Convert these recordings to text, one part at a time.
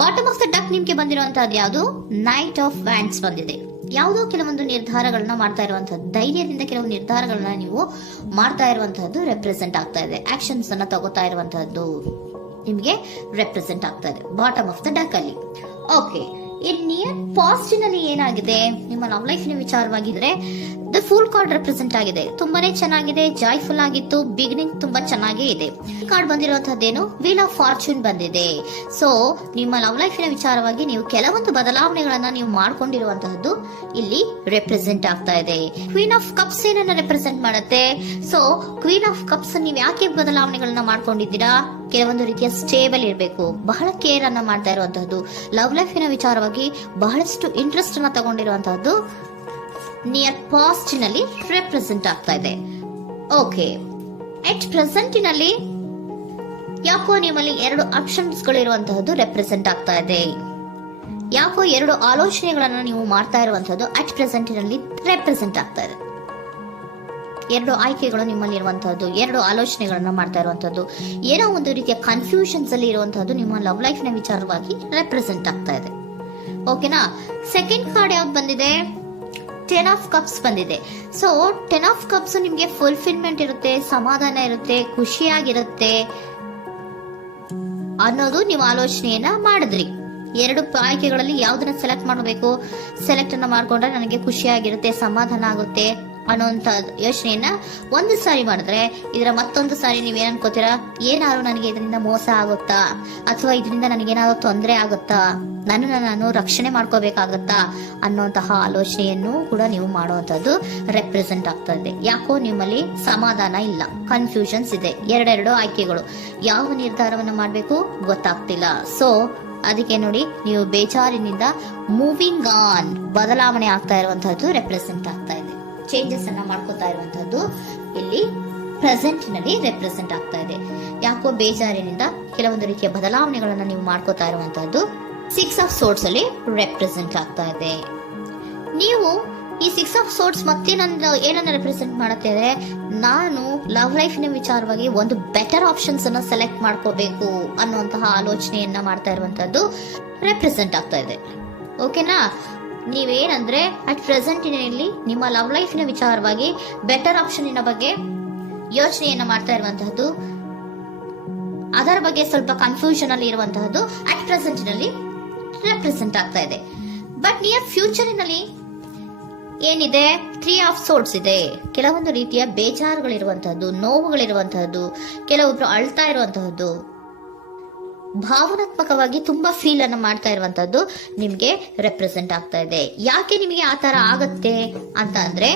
Bottom of the duck ನಿಮ್ಗೆ ಬಂದಿರುವಂತಹದ್ದು ಯಾವುದು? Knight of wands ಬಂದಿದೆ. ಯಾವುದೋ ಕೆಲವೊಂದು ನಿರ್ಧಾರಗಳನ್ನ ಮಾಡ್ತಾ ಇರುವಂತಹದ್ದು, ಧೈರ್ಯದಿಂದ ಕೆಲವು ನಿರ್ಧಾರಗಳನ್ನ ನೀವು ಮಾಡ್ತಾ ಇರುವಂತಹದ್ದು ರೆಪ್ರೆಸೆಂಟ್ ಆಗ್ತಾ ಇದೆ. ಆಕ್ಷನ್ಸ್ ಅನ್ನ ತಗೋತಾ ಇರುವಂತಹದ್ದು ನಿಮ್ಗೆ ರೆಪ್ರೆಸೆಂಟ್ ಆಗ್ತಾ ಇದೆ ಬಾಟಮ್ ಆಫ್ ದ ಡಕ್ ಅಲ್ಲಿ. ಓಕೆ, ಇನ್ ನಿಯರ್ ಪಾಸ್ಟಿನಲ್ಲಿ ಏನಾಗಿದೆ? ನಿಮ್ಮ ಲವ್ ಲೈಫಿನ ವಿಚಾರವಾಗಿದ್ರೆ ದ ಫೂಲ್ ಕಾರ್ಡ್ ರೆಪ್ರೆಸೆಂಟ್ ಆಗಿದೆ. ತುಂಬಾನೇ ಚೆನ್ನಾಗಿದೆ, ಜಾಯ್ಫುಲ್ ಆಗಿತ್ತು, ಬಿಗಿನಿಂಗ್ ತುಂಬಾ ಚೆನ್ನಾಗೇ ಇದೆ. ಕಾರ್ಡ್ ಬಂದಿರುವಂತಹದ್ದೇನು? ವೀಲ್ ಆಫ್ ಫಾರ್ಚೂನ್ ಬಂದಿದೆ. ಸೊ ನಿಮ್ಮ ಲವ್ ಲೈಫಿನ ವಿಚಾರವಾಗಿ ನೀವು ಕೆಲವೊಂದು ಬದಲಾವಣೆಗಳನ್ನ ನೀವು ಮಾಡ್ಕೊಂಡಿರುವಂತಹದ್ದು ಇಲ್ಲಿ ರೆಪ್ರೆಸೆಂಟ್ ಆಗ್ತಾ ಇದೆ. ಕ್ವೀನ್ ಆಫ್ ಕಪ್ಸ್ ಏನನ್ನ ರೆಪ್ರೆಸೆಂಟ್ ಮಾಡುತ್ತೆ? ಸೊ ಕ್ವೀನ್ ಆಫ್ ಕಪ್ಸ್ ನೀವು ಯಾಕೆ ಬದಲಾವಣೆಗಳನ್ನ ಮಾಡ್ಕೊಂಡಿದ್ದೀರಾ? ಕೆಲವೊಂದು ರೀತಿಯ ಸ್ಟೇಬಲ್ ಇರಬೇಕು, ಬಹಳ ಕೇರ್ ಅನ್ನ ಮಾಡ್ತಾ ಇರುವಂತಹದ್ದು, ಲವ್ ಲೈಫಿನ ವಿಚಾರವಾಗಿ ಬಹಳಷ್ಟು ಇಂಟ್ರೆಸ್ಟ್ ಅನ್ನ ತಗೊಂಡಿರುವಂತಹದ್ದು ನಿಯರ್ ಪಾಸ್ಟ್ ನಲ್ಲಿ ರೆಪ್ರೆಸೆಂಟ್ ಆಗ್ತಾ ಇದೆ. ಓಕೆ, ಎಟ್ ಪ್ರೆಸೆಂಟ್ ನಲ್ಲಿ ಯಾಕೋ ನಿಮ್ಮಲ್ಲಿ 2 ಆಪ್ಷನ್ಸ್ ಗಳು ಇರುವಂತಹದ್ದು ರೆಪ್ರೆಸೆಂಟ್ ಆಗ್ತಾ ಇದೆ. ಯಾಕೋ 2 ಆಲೋಚನೆಗಳನ್ನ ನೀವು ಮಾಡ್ತಾ ಇರುವಂತಹದ್ದು ಅಟ್ ಪ್ರೆಸೆಂಟ್ ನಲ್ಲಿ ರೆಪ್ರೆಸೆಂಟ್ ಆಗ್ತಾ ಇದೆ. 2 ಆಯ್ಕೆಗಳು ನಿಮ್ಮಲ್ಲಿ ಇರುವಂತಹದ್ದು, 2 ಆಲೋಚನೆಗಳನ್ನ ಮಾಡ್ತಾ ಇರುವಂತಹದ್ದು, ಏನೋ ಒಂದು ರೀತಿಯ ಕನ್ಫ್ಯೂಷನ್ಸ್ ಅಲ್ಲಿ ಇರುವಂತಹದ್ದು ನಿಮ್ಮ ಲವ್ ಲೈಫ್ ನ ವಿಚಾರವಾಗಿ ರೆಪ್ರೆಸೆಂಟ್ ಆಗ್ತಾ ಇದೆ. ಓಕೆನಾ? ಸೆಕೆಂಡ್ ಕಾರ್ಡ್ ಯಾವ್ದು ಬಂದಿದೆ? 10 ಆಫ್ ಕಪ್ಸ್ ಬಂದಿದೆ. ಸೊ 10 ಆಫ್ ಕಪ್ಸ್ ನಿಮ್ಗೆ ಫುಲ್ಫಿಲ್ಮೆಂಟ್ ಇರುತ್ತೆ, ಸಮಾಧಾನ ಇರುತ್ತೆ, ಖುಷಿಯಾಗಿರುತ್ತೆ ಅನ್ನೋದು ನೀವು ಆಲೋಚನೆಯನ್ನ ಮಾಡಿದ್ರಿ. 2 ಆಯ್ಕೆಗಳಲ್ಲಿ ಯಾವ್ದನ್ನ ಸೆಲೆಕ್ಟ್ ಮಾಡಬೇಕು? ಸೆಲೆಕ್ಟ್ ಅನ್ನ ಮಾಡ್ಕೊಂಡ್ರೆ ನನಗೆ ಖುಷಿಯಾಗಿರುತ್ತೆ, ಸಮಾಧಾನ ಆಗುತ್ತೆ ಅನ್ನೋಂತ ಯೋಚನೆಯನ್ನ ಒಂದು ಸಾರಿ ಮಾಡಿದ್ರೆ, ಇದರ ಮತ್ತೊಂದು ಸಾರಿ ನೀವೇನ್ ಅನ್ಕೋತೀರಾ? ಏನಾದ್ರು ನನಗೆ ಇದರಿಂದ ಮೋಸ ಆಗುತ್ತಾ, ಅಥವಾ ಇದರಿಂದ ನನಗೇನಾದ್ರು ತೊಂದರೆ ಆಗುತ್ತಾ, ನಾನು ರಕ್ಷಣೆ ಮಾಡ್ಕೋಬೇಕಾಗತ್ತಾ ಅನ್ನೋಂತಹ ಆಲೋಚನೆಯನ್ನು ಕೂಡ ನೀವು ಮಾಡುವಂತದ್ದು ರೆಪ್ರೆಸೆಂಟ್ ಆಗ್ತಾ ಇದೆ. ಯಾಕೋ ನಿಮ್ಮಲ್ಲಿ ಸಮಾಧಾನ ಇಲ್ಲ, ಕನ್ಫ್ಯೂಷನ್ಸ್ ಇದೆ, 2 ಆಯ್ಕೆಗಳು, ಯಾವ ನಿರ್ಧಾರವನ್ನ ಮಾಡ್ಬೇಕು ಗೊತ್ತಾಗ್ತಿಲ್ಲ. ಸೊ ಅದಕ್ಕೆ ನೋಡಿ, ನೀವು ಬೇಜಾರಿನಿಂದ ಮೂವಿಂಗ್ ಆನ್, ಬದಲಾವಣೆ ಆಗ್ತಾ ಇರುವಂತಹದ್ದು ರೆಪ್ರೆಸೆಂಟ್ ಆಗ್ತಾ ಇದೆ. ಚೇಂಜಸ್ ಅನ್ನ ಮಾಡ್ಕೋತಾ ಇರುವಂತಹದ್ದು ಇಲ್ಲಿ ಪ್ರೆಸೆಂಟ್ ನಲ್ಲಿ ರೆಪ್ರೆಸೆಂಟ್ ಆಗ್ತಾ ಇದೆ. ಯಾಕೋ ಬೇಜಾರಿನಿಂದ ಕೆಲವೊಂದು ರೀತಿಯ ಬದಲಾವಣೆಗಳನ್ನ ನೀವು ಮಾಡ್ಕೋತಾ ಇರುವಂತಹದ್ದು 6 ಆಫ್ ಸೋರ್ಟ್ಸ್ ಅಲ್ಲಿ ರೆಪ್ರೆಸೆಂಟ್ ಆಗ್ತಾ ಇದೆ. ನೀವು ಈ 6 ಆಫ್ ಸೋರ್ಟ್ಸ್ ಮತ್ತೆ ಏನನ್ನ ರೆಪ್ರೆಸೆಂಟ್ ಮಾಡುತ್ತೆ ಅಂದ್ರೆ, ನಾನು ಲವ್ ಲೈಫಿನ ವಿಚಾರವಾಗಿ ಒಂದು ಬೆಟರ್ ಆಪ್ಷನ್ಸ್ ಅನ್ನ ಸೆಲೆಕ್ಟ್ ಮಾಡ್ಕೋಬೇಕು ಅನ್ನುವಂತಹ ಆಲೋಚನೆಯನ್ನ ಮಾಡ್ತಾ ಇರುವಂತಹದ್ದು ರೆಪ್ರೆಸೆಂಟ್ ಆಗ್ತಾ ಇದೆ. ಓಕೆನಾ? ನೀವೇನಂದ್ರೆ ಅಟ್ ಪ್ರೆಸೆಂಟಿನಲ್ಲಿ ನಿಮ್ಮ ಲವ್ ಲೈಫಿನ ವಿಚಾರವಾಗಿ ಬೆಟರ್ ಆಪ್ಷನ್ ಬಗ್ಗೆ ಯೋಚನೆಯನ್ನ ಮಾಡ್ತಾ ಇರುವಂತಹದ್ದು, ಅದರ ಬಗ್ಗೆ ಸ್ವಲ್ಪ ಕನ್ಫ್ಯೂಷನ್ ಅಲ್ಲಿ ಇರುವಂತಹದ್ದು ಅಟ್ ಪ್ರೆಸೆಂಟ್ ನಲ್ಲಿ ರೆಪ್ರೆಸೆಂಟ್ ಆಗ್ತಾ ಇದೆ. ಬಟ್ ನಿಯರ್ ಫ್ಯೂಚರಿನಲ್ಲಿ ಏನಿದೆ? 3 ಆಫ್ ಸೋರ್ಟ್ಸ್ ಇದೆ. ಕೆಲವೊಂದು ರೀತಿಯ ಬೇಜಾರುಗಳಿರುವಂತಹದ್ದು, ನೋವುಗಳಿರುವಂತಹದ್ದು, ಕೆಲವೊಬ್ರು ಅಳ್ತಾ ಇರುವಂತಹದ್ದು, ಭಾವನಾತ್ಮಕವಾಗಿ ತುಂಬಾ ಫೀಲ್ ಅನ್ನ ಮಾಡ್ತಾ ಇರುವಂತಹದ್ದು ನಿಮ್ಗೆ ರೆಪ್ರೆಸೆಂಟ್ ಆಗ್ತಾ ಇದೆ. ಯಾಕೆ ನಿಮಗೆ ಆ ತರ ಆಗತ್ತೆ ಅಂತ ಅಂದ್ರೆ,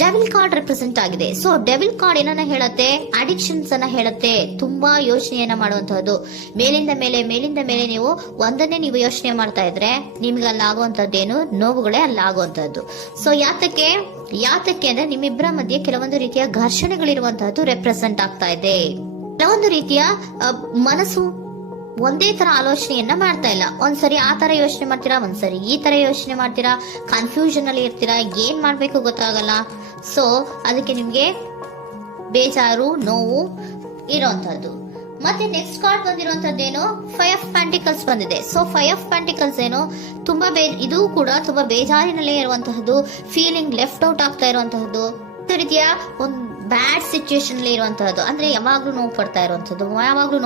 ಡೆವಿಲ್ ಕಾರ್ಡ್ ರೆಪ್ರೆಸೆಂಟ್ ಆಗಿದೆ. ಸೊ ಡೆವಿಲ್ ಕಾರ್ಡ್ ಏನನ್ನ ಹೇಳುತ್ತೆ? ಅಡಿಕ್ಷನ್ಸ್ ಅನ್ನ ಹೇಳುತ್ತೆ. ತುಂಬಾ ಯೋಚನೆಯನ್ನ ಮಾಡುವಂತಹದ್ದು, ಮೇಲಿಂದ ಮೇಲೆ ನೀವು ಒಂದನ್ನೇ ನೀವು ಯೋಚನೆ ಮಾಡ್ತಾ ಇದ್ರೆ ನಿಮ್ಗೆ ಅಲ್ಲಾಗುವಂತದ್ದೇನು? ನೋವುಗಳೇ ಅಲ್ಲಾಗುವಂತಹದ್ದು. ಸೊ ಯಾತಕ್ಕೆ ಅಂದ್ರೆ ನಿಮ್ಮಿಬ್ಬರ ಮಧ್ಯೆ ಕೆಲವೊಂದು ರೀತಿಯ ಘರ್ಷಣೆಗಳಿರುವಂತಹದ್ದು ರೆಪ್ರೆಸೆಂಟ್ ಆಗ್ತಾ ಇದೆ. ಕೆಲವೊಂದು ರೀತಿಯ ಮನಸ್ಸು ಒಂದೇ ತರ ಆಲೋಚನೆಯನ್ನ ಮಾಡ್ತಾ ಇಲ್ಲ. ಒಂದ್ಸರಿ ಆ ತರ ಯೋಚನೆ ಮಾಡ್ತೀರಾ, ಒಂದ್ಸರಿ ಈ ತರ ಯೋಚನೆ ಮಾಡ್ತೀರಾ, ಕನ್ಫ್ಯೂಷನ್ ಅಲ್ಲಿ ಇರ್ತೀರಾ, ಏನ್ ಮಾಡ್ಬೇಕು ಗೊತ್ತಾಗಲ್ಲ. ಸೊ ಅದಕ್ಕೆ ನಿಮ್ಗೆ ಬೇಜಾರು, ನೋವು ಇರೋಂಥದ್ದು. ಮತ್ತೆ ನೆಕ್ಸ್ಟ್ ಕಾರ್ಡ್ ಬಂದಿರುವಂತದ್ದೇನು? 5 ಆಫ್ ಪ್ಯಾಂಟಿಕಲ್ಸ್ ಬಂದಿದೆ. ಸೊ 5 ಆಫ್ ಪ್ಯಾಂಟಿಕಲ್ಸ್ ಏನು? ತುಂಬಾ ಇದು ಕೂಡ ತುಂಬಾ ಬೇಜಾರಿನಲ್ಲೇ ಇರುವಂತಹದ್ದು, ಫೀಲಿಂಗ್ ಲೆಫ್ಟ್ ಔಟ್ ಆಗ್ತಾ ಇರುವಂತಹದ್ದು, ರೀತಿಯ ಒಂದು ಬ್ಯಾಡ್ ಸಿಚುಯೇಷನ್ ಅಲ್ಲಿ ಇರುವಂತಹದ್ದು, ಅಂದ್ರೆ ಯಾವಾಗ್ಲೂ ನೋವು ಪಡ್ತಾ ಇರುವಂತದ್ದು, ಯಾವಾಗ್ಲೂ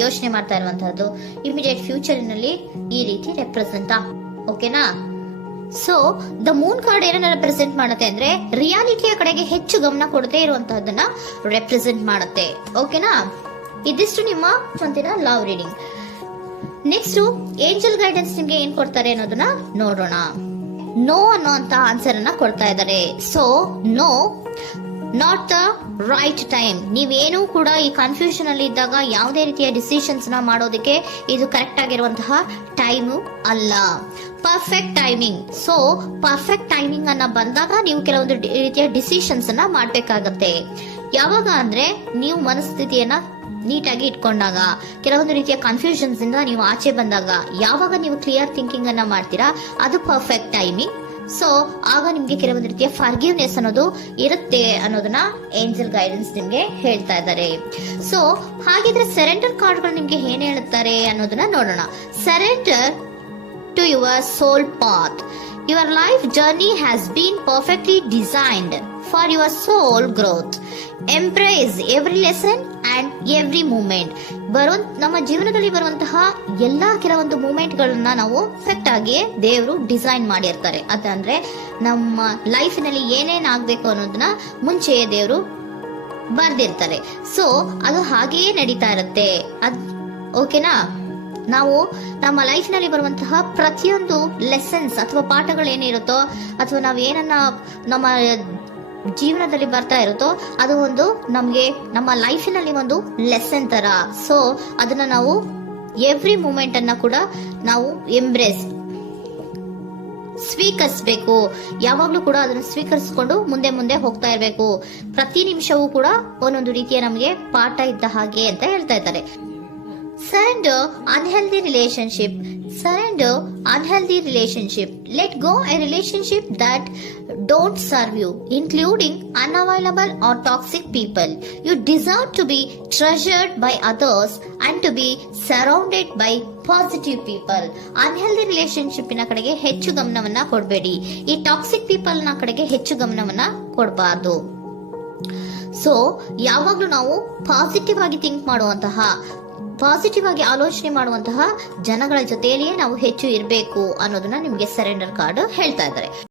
ಯೋಚನೆ ಮಾಡ್ತಾ ಇರುವಂತಹದ್ದು ಇಮಿಡಿಯೇಟ್ ಫ್ಯೂಚರಿನಲ್ಲಿ ಈ ರೀತಿ ರೆಪ್ರೆಸೆಂಟ್ ಓಕೆನಾ? ಸೊ ದ ಮೂನ್ ಕಾರ್ಡ್ ಏನನ್ನ ರೆಪ್ರೆಸೆಂಟ್ ಮಾಡುತ್ತೆ ಅಂದ್ರೆ, ರಿಯಾಲಿಟಿಯ ಕಡೆಗೆ ಹೆಚ್ಚು ಗಮನ ಕೊಡದೇ ಇರುವಂತಹದನ್ನ ರೆಪ್ರೆಸೆಂಟ್ ಮಾಡುತ್ತೆ. ಓಕೆನಾ? ಇದಿಷ್ಟು ನಿಮ್ಮ love reading. Next angel guidance ನಿಮ್ಗೆ ಏನ್ ಕೊಡ್ತಾರೆ ಅನ್ನೋದನ್ನ ನೋಡೋಣ. ನೋ ಅನ್ನೋಂತ ಆನ್ಸರ್ ಅನ್ನ ಕೊಡ್ತಾ ಇದ್ದಾರೆ. So no, not the right time. ನೀವೇನು ಕೂಡ ಈ ಕನ್ಫ್ಯೂಷನ್ ಅಲ್ಲಿ ಇದ್ದಾಗ ಯಾವುದೇ ರೀತಿಯ ಡಿಸಿಷನ್ಸ್ ನ ಮಾಡೋದಕ್ಕೆ ಇದು ಕರೆಕ್ಟ್ ಆಗಿರುವಂತಹ ಟೈಮು ಅಲ್ಲ. Perfect timing. So perfect timing ಅನ್ನ ಬಂದಾಗ ನೀವು ಕೆಲವೊಂದು ರೀತಿಯ ಡಿಸಿಷನ್ಸ್ ಅನ್ನ ಮಾಡ್ಬೇಕಾಗತ್ತೆ. ಯಾವಾಗ ಅಂದ್ರೆ ನೀವು ಮನಸ್ಥಿತಿಯನ್ನ ನೀಟಾಗಿ ಇಟ್ಕೊಂಡಾಗ, ಕೆಲವೊಂದು ರೀತಿಯ ಕನ್ಫ್ಯೂಷನ್ಸ್ ಇಂದ ನೀವು ಆಚೆ ಬಂದಾಗ, ಯಾವಾಗ ನೀವು ಕ್ಲಿಯರ್ ಥಿಂಕಿಂಗ್ ಅನ್ನ ಮಾಡ್ತೀರಾ ಅದು ಪರ್ಫೆಕ್ಟ್ ಟೈಮಿಂಗ್. ಸೊ ಆಗ ನಿಮ್ಗೆ ಕೆಲವೊಂದು ರೀತಿಯ ಫರ್ಗಿವ್ನೆಸ್ ಅನ್ನೋದು ಇರುತ್ತೆ ಅನ್ನೋದನ್ನ ಏಂಜಲ್ ಗೈಡೆನ್ಸ್ ನಿಮ್ಗೆ ಹೇಳ್ತಾ ಇದ್ದಾರೆ. ಸೊ ಹಾಗಿದ್ರೆ ಸರೆಂಡರ್ ಕಾರ್ಡ್ಗಳು ನಿಮ್ಗೆ ಏನ್ ಹೇಳುತ್ತಾರೆ ಅನ್ನೋದನ್ನ ನೋಡೋಣ. Surrender to your soul path. Your life journey has been perfectly designed for your soul growth. Embrace every lesson and every moment. ನಮ್ಮ ಜೀವನದಲ್ಲಿ ಬರುವಂತಹ ಎಲ್ಲಾ ಕೆಲವೊಂದು ಮೂಮೆಂಟ್ಗಳನ್ನ ನಾವು ಪರ್ಫೆಕ್ಟ್ ಆಗಿ ದೇವರು ಡಿಸೈನ್ ಮಾಡಿರ್ತಾರೆ. ಅದಂದ್ರೆ ನಮ್ಮ ಲೈಫಿನಲ್ಲಿ ಏನೇನ್ ಆಗ್ಬೇಕು ಅನ್ನೋದನ್ನ ಮುಂಚೆಯೇ ದೇವರು ಬರ್ದಿರ್ತಾರೆ. ಸೊ ಅದು ಹಾಗೆಯೇ ನಡೀತಾ ಇರುತ್ತೆ. ಓಕೆನಾ? ನಾವು ನಮ್ಮ ಲೈಫ್ ನಲ್ಲಿ ಬರುವಂತಹ ಪ್ರತಿಯೊಂದು ಲೆಸನ್ಸ್ ಅಥವಾ ಪಾಠಗಳೇನಿರುತ್ತೋ ಅಥವಾ ನಾವ್ ಏನನ್ನ ನಮ್ಮ ಜೀವನದಲ್ಲಿ ಬರ್ತಾ ಇರುತ್ತೋ ಅದು ಒಂದು ನಮ್ಗೆ ನಮ್ಮ ಲೈಫಿನಲ್ಲಿ ಒಂದು ಲೆಸನ್ ತರ. ಸೊ ಅದನ್ನ ನಾವು ಎವ್ರಿ ಮೂಮೆಂಟ್ ಅನ್ನ ಕೂಡ ನಾವು ಸ್ವೀಕರಿಸಬೇಕು. ಯಾವಾಗ್ಲೂ ಕೂಡ ಅದನ್ನ ಸ್ವೀಕರಿಸಿಕೊಂಡು ಮುಂದೆ ಮುಂದೆ ಹೋಗ್ತಾ ಇರಬೇಕು. ಪ್ರತಿ ನಿಮಿಷವೂ ಕೂಡ ಒಂದೊಂದು ರೀತಿಯ ನಮ್ಗೆ ಪಾಠ ಇದ್ದ ಹಾಗೆ ಅಂತ ಹೇಳ್ತಾ ಇದ್ದಾರೆ. Surrender unhealthy relationship. Surrender unhealthy relationship. Let go a relationship that don't serve you, including unavailable or toxic people. You deserve to be treasured by others and to be surrounded by positive people. Unhealthy relationship ನ ಕಡೆಗೆ ಹೆಚ್ಚು ಗಮನವನ್ನ ಕೊಡಬೇಡಿ. ಈ toxic people ನ ಕಡೆಗೆ ಹೆಚ್ಚು ಗಮನವನ್ನ ಕೊಡಬಾರ್ದು. So ಯಾವಾಗ್ಲೂ ನಾವು ಪಾಸಿಟಿವ್ ಆಗಿ ಥಿಂಕ್ ಮಾಡುವಂತಹ, ಪಾಸಿಟಿವ್ ಆಗಿ ಆಲೋಚನೆ ಮಾಡುವಂತಹ ಜನಗಳ ಜೊತೆಯಲ್ಲಿಯೇ ನಾವು ಹೆಚ್ಚು ಇರಬೇಕು ಅನ್ನೋದನ್ನ ನಿಮ್ಗೆ ಸರೆಂಡರ್ ಕಾರ್ಡ್ ಹೇಳ್ತಾ ಇದ್ದಾರೆ.